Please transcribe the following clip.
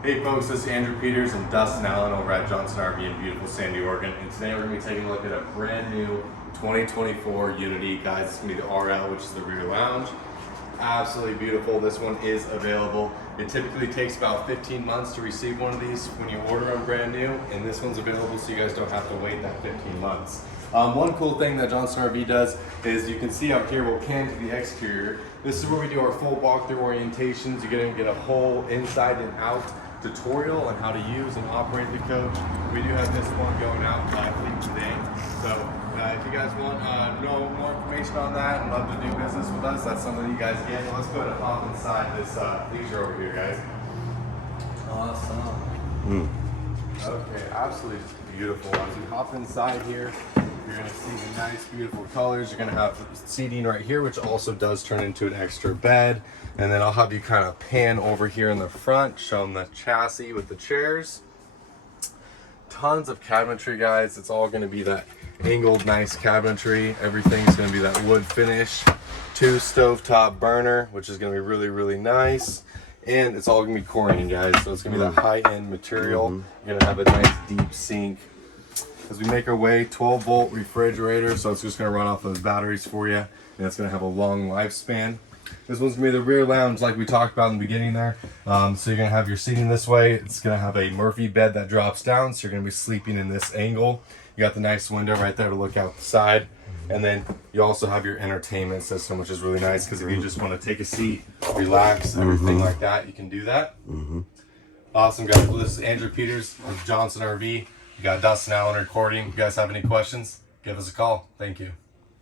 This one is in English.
Hey folks, this is Andrew Peters and Dustin Allen over at Johnson RV in beautiful Sandy, Oregon. And today we're going to be taking a look at a brand new 2024 Unity. Guys, it's going to be the RL, which is the rear lounge. Absolutely beautiful. This one is available. It typically takes about 15 months to receive one of these when you order them brand new. And this one's available so you guys don't have to wait that 15 months. One cool thing that Johnson RV does is you can see out here, we'll pan to the exterior. This is where we do our full walkthrough orientations. You're going to get a whole inside and out tutorial on how to use and operate the coach. We do have this one going out live today. So if you guys want to know more information on that and love to do business with us, that's something you guys get. Let's go ahead and hop inside this leisure over here, guys. Awesome. Okay, absolutely just beautiful. As we hop inside here, you're going to see the nice, beautiful colors. You're going to have seating right here, which also does turn into an extra bed. And then I'll have you kind of pan over here in the front, show them the chassis with the chairs. Tons of cabinetry, guys. It's all going to be that angled, nice cabinetry. Everything's going to be that wood finish. 2 stovetop burner, which is going to be really, really nice. And it's all going to be Corian, guys. So it's going to be that high-end material. You're going to have a nice deep sink. As we make our way, 12-volt refrigerator, so it's just going to run off those batteries for you, and it's going to have a long lifespan. This one's going to be the rear lounge like we talked about in the beginning there. So you're going to have your seating this way. It's going to have a Murphy bed that drops down, so you're going to be sleeping in this angle. You got the nice window right there to look out the side. And then you also have your entertainment system, which is really nice because if you just want to take a seat, relax, everything like that, you can do that. Awesome, guys. Well, this is Andrew Peters with Johnson RV. You got Dustin Allen recording. If you guys have any questions, give us a call. Thank you.